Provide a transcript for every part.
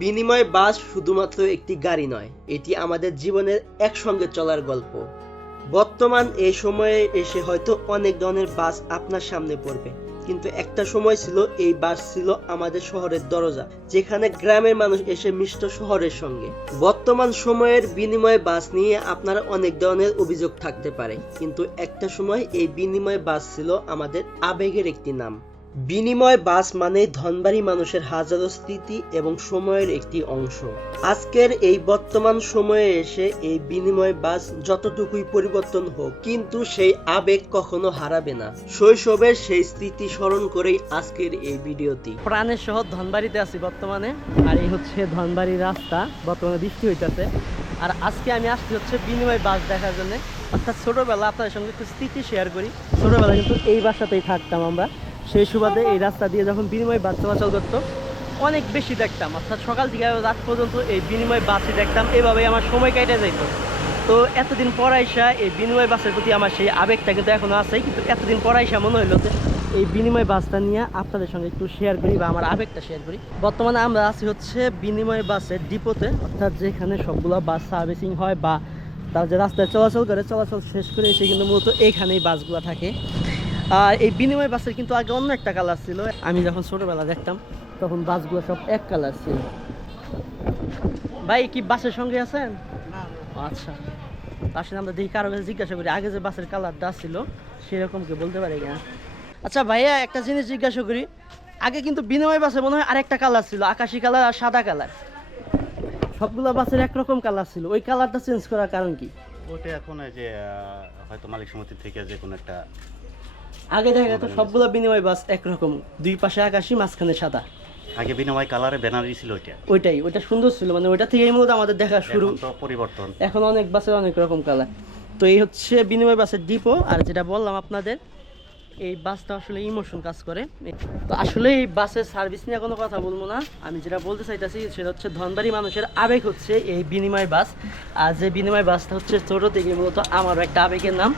বিনিময় বাস শুধুমাত্র একটি গাড়ি নয়, এটি আমাদের জীবনের একসঙ্গে চলার গল্প। বর্তমান এই সময়ে এসে হয়তো অনেক ধরনের বাস আপনার সামনে পড়বে, কিন্তু একটা সময় ছিল, এই বাস ছিল আমাদের শহরের দরজা, যেখানে গ্রামের মানুষ এসে মিষ্ট শহরের সঙ্গে। বর্তমান সময়ের বিনিময় বাস নিয়ে আপনার অনেক ধরনের অভিযোগ থাকতে পারে, কিন্তু একটা সময় এই বিনিময় বাস ছিল আমাদের আবেগের একটি নাম। বিনিময় বাস মানে ধনবাড়ি মানুষের হাজারো স্মৃতি এবং সময়ের একটি অংশ। আজকের এই বর্তমান সময়ে এসে এই বিনিময় বাস যতটুকুই পরিবর্তন হোক, কিন্তু সেই আবেগ কখনো হারাবে না। শৈশবের সেই স্মৃতি স্মরণ করেই আজকের এই ভিডিওটি। প্রাণের শহর ধনবাড়িতে আছি বর্তমানে, আর এই হচ্ছে ধনবাড়ি রাস্তা, বর্তমানে বৃষ্টি হইতেছে। আর আজকে আমি আসছি হচ্ছে বিনিময় বাস দেখার জন্য। অর্থাৎ ছোটোবেলা আপনাদের সঙ্গে একটু স্মৃতি শেয়ার করি। ছোটোবেলা কিন্তু এই বাসাতেই থাকতাম আমরা। সেই সুবাদে এই রাস্তা দিয়ে যখন বিনিময় বাস চলাচল করতো, অনেক বেশি দেখতাম। অর্থাৎ সকাল থেকে রাত পর্যন্ত এই বিনিময় বাসই দেখতাম। এভাবেই আমার সময় কেটে যাইতো। তো এতদিন পর আইসা এই বিনিময় বাসের প্রতি আমার সেই আবেগটা কিন্তু এখনও আছে কিন্তু এতদিন পর আইসা মনে হইল যে এই বিনিময় বাসটা নিয়ে আপনাদের সঙ্গে একটু শেয়ার করি বা আমার আবেগটা শেয়ার করি। বর্তমানে আমরা আছি হচ্ছে বিনিময় বাসের ডিপোতে। অর্থাৎ যেখানে সবগুলো বাস সার্ভিসিং হয় বা তার যে রাস্তায় চলাচল করে, চলাচল শেষ করে এসে কিন্তু মূলত এখানেই বাসগুলো থাকে। এই বিনিময় বাসের কিন্তু আগে অন্য একটা কালার ছিল। আমি যখন ছোটোবেলা দেখতাম, তখন বাসগুলো সব এক কালার ছিল। ভাই, কি বাসের সঙ্গে আছেন? আচ্ছা। আসলে আমরা দেখি, কারও কাছে জিজ্ঞাসা করি, আগে যে বাসের কালারটা ছিল, সেরকম কি বলতে পারি কিনা? আচ্ছা ভাইয়া, একটা জিনিস জিজ্ঞাসা করি, আগে কিন্তু বিনিময় বাসে মনে হয় আরেকটা কালার ছিল, আকাশি কালার আর সাদা কালার সবগুলো বাসের একরকম কালার ছিল, ওই কালারটা চেঞ্জ করার কারণ কি? ওটা এখন যে হয়তো মালিক সমিতি থেকে যে কোনো একটা আগে দেখা যেত সবগুলো বিনিময় বাস একরকম। দুই পাশে আকাশি মাঝখানে সাদা। আগে বিনিময় কালারে ব্যানারই ছিল ওইটা। ওইটাই ওইটা সুন্দর ছিল মানে ওইটা থেকেই মূলত আমাদের দেখা শুরু। পরিবর্তন। এখন অনেক বাসের অনেক রকম কালার। তো এই হচ্ছে বিনিময় বাসের ডিপো আর যেটা বললাম আপনাদের এই বাসটা আসলে ইমোশন কাজ করে। তো আসলে এই বাসের সার্ভিস নিয়ে কোনো কথা বলব না। আমি যেটা বলতে চাইতেছি সেটা হচ্ছে ধনবাড়ি মানুষের আবেগ হচ্ছে এই বিনিময় বাস। আর যে বিনিময় বাসটা হচ্ছে ছোটো থেকে মূলত আমারও একটা আবেগের নাম।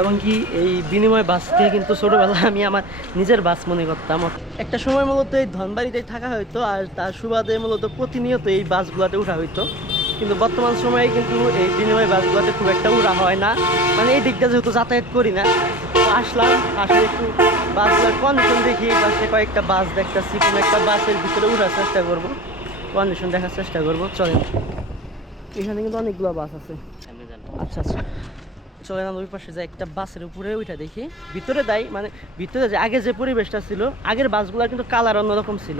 এবং কি এই বিনিময় বাসকে কিন্তু ছোটোবেলায় আমি আমার নিজের বাস মনে করতাম। একটা সময় মূলত এই ধনবাড়িতে থাকা হইতো আর তার সুবাদে মূলত প্রতিনিয়ত এই বাসগুলোতে উঠা হইতো। কিন্তু বর্তমান সময়ে কিন্তু এই বিনিময় বাসগুলোতে খুব একটা উড়া হয় না। মানে এই দিকটা যেহেতু যাতায়াত করি না আসলাম আসলে একটু বাসগুলোর কন্ডিশন দেখি পাশে কয়েকটা বাস দেখতেছি কোনো একটা বাসের ভিতরে উঠার চেষ্টা করব। কন্ডিশন দেখার চেষ্টা করব চলেন। এখানে কিন্তু অনেকগুলো বাস আছে। আচ্ছা আচ্ছা। আমরা ওই পাশে যাই একটা বাসের উপরে ওইটা দেখি। ভিতরে দেয় মানে ভিতরে যে আগে যে পরিবেশটা ছিল আগের বাসগুলোর কিন্তু কালার অন্যরকম ছিল।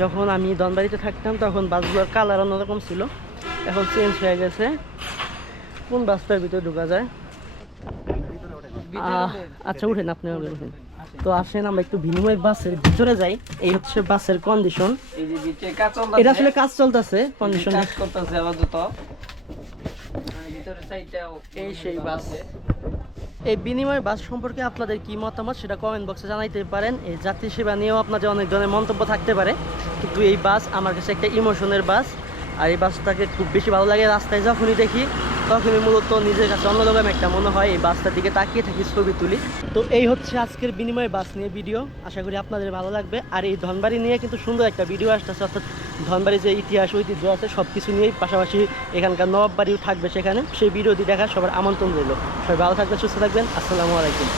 যখন আমি দনবাড়িতে থাকতাম তখন বাসগুলোর কালার অন্যরকম ছিল। এখন চেঞ্জ হয়ে গেছে। কোন বাসটার ভিতরে ঢোকা যায়? আচ্ছা উঠেন আপনি উঠেন। তো আসেন আমরা একটু বিনিময় বাসের ভিতরে যাই। এই হচ্ছে বাসের কন্ডিশন এটা আসলে কাজ চলতেছে কন্ডিশন কাজ করতেছে আপাতত। এই সেই বাস। এই বিনিময় বাস সম্পর্কে আপনাদের কি মতামত সেটা কমেন্ট বক্সে জানাইতে পারেন। এই যাত্রী সেবা নিয়েও আপনাদের অনেক ধরনের মন্তব্য থাকতে পারে। কিন্তু এই বাস আমার কাছে একটা ইমোশনের বাস। আর এই বাসটাকে খুব বেশি ভালো লাগে রাস্তায় যখনই দেখি। তখনই মূলত নিজের কাছে অন্যরকম একটা মনে হয় এই বাসটার দিকে তাকিয়ে থাকি ছবি তুলি। তো এই হচ্ছে আজকের বিনিময় বাস নিয়ে ভিডিও আশা করি আপনাদের ভালো লাগবে। আর এই ধনবাড়ি নিয়ে কিন্তু সুন্দর একটা ভিডিও আসতেছে। অর্থাৎ ধনবাড়ির যে ইতিহাস, ঐতিহ্য আছে সব কিছু নিয়েই পাশাপাশি এখানকার নবাব বাড়িও থাকবে সেখানে। সেই ভিডিওটি দেখার সবার আমন্ত্রণ রইল। সবাই ভালো থাকবেন, সুস্থ থাকবেন। আসসালামু আলাইকুম।